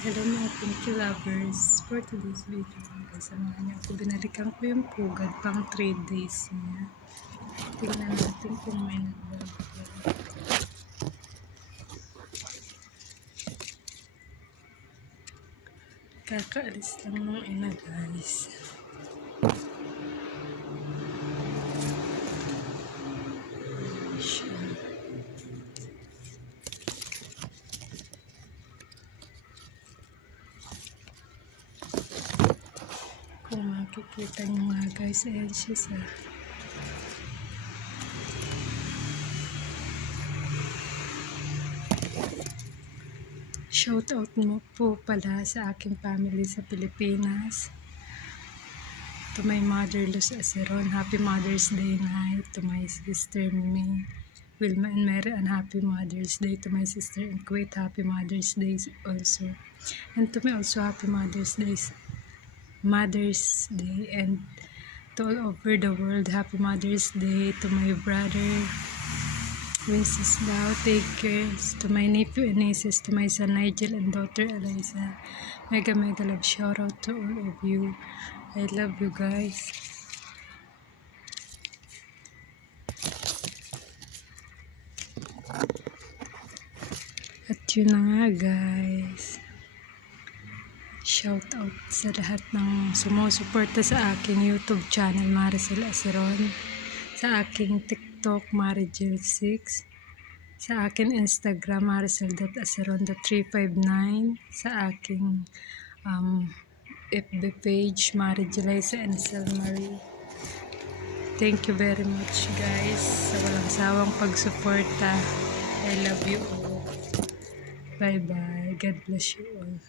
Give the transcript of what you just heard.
Hello mga pinky lovers. For today's video, guys, samahan niyo ako. Binalikan ko yung pugad pang 3 days niya. Tingnan natin kung may nagbago. Kakaalis lang nung ina, guys. Kung makikita nyo nga, guys, ayan siya sa shout out mo po pala sa aking family sa Pilipinas. To my mother, Luz Aceron, happy Mother's Day night. To my sister, May, Wilma and Mary, and happy Mother's Day. To my sister in Kuwait, happy Mother's Day also. And to me also, happy Mother's Day. And to all over the world, happy Mother's Day. To my brother, Wenceslao, take care. To my nephew and nieces, to my son Nigel and daughter Eliza, mega love shout out to all of you. I love you guys. At yun na nga, guys. Shout out sa lahat ng sumusuporta sa aking YouTube channel, Maricel Aceron, sa aking TikTok, Marigel6, sa aking Instagram, maricel.aceron.359, sa aking FB page, Marigelisa and Selmarie. Thank you very much, guys, sa walang sawang pagsuporta. I love you all. Bye-bye. God bless you all.